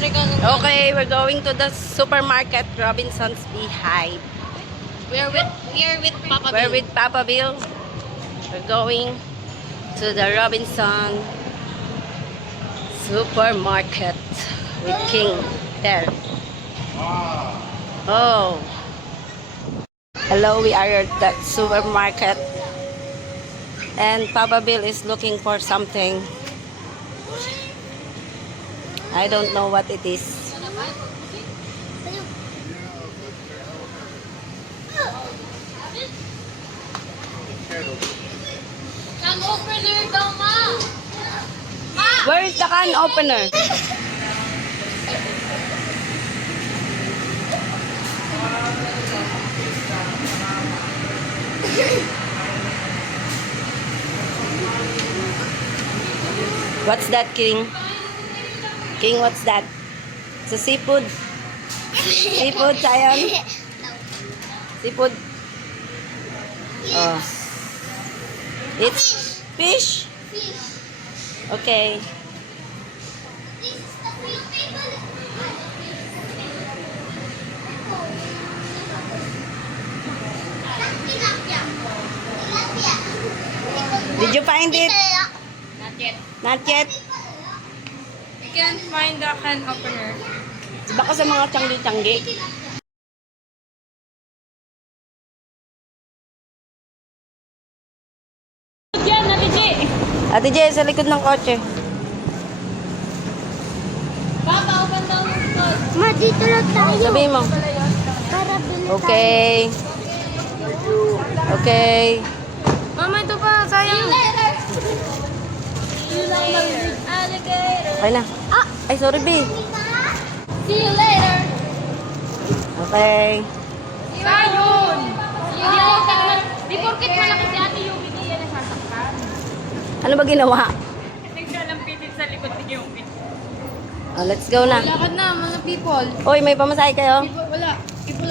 Okay, we're going to the supermarket, Robinson's Beehive. We're with Papa We're Bill. with Papa Bill. We're going to the Robinson supermarket with King. There. Oh. Hello, we are at the supermarket. And Papa Bill is looking for something. I don't know what it is. Can opener daw, Ma! Ma! Where is the can opener? What's that, King? King, what's that? It's a seafood. Seafood, Sayon. Seafood. Oh. It's fish? Okay. Did you find it? Not yet. Not yet. I can't find the can opener. Baka sa mga tiyanggi-tiyanggi. Yan, Ate G! Ate Jay, sa likod ng kotse. Papa, open daw yung store. Ma, dito lang tayo. Sabihin mo. Para bilhin Okay. Okay. Mama, ito pa. Sayang. See you later. See you later. Alligator. Okay na. Ah! Ay, sorry, B. See you later. Okay. Sayon! Di porkit malaki si Ate Yuki, di yan nasasaktan. Ano ba ginawa? Nagsalampitin sa likod ni Yuki. Oh, let's go na. Lakad na, mga people. Uy, may pamasahe kayo? Wala. People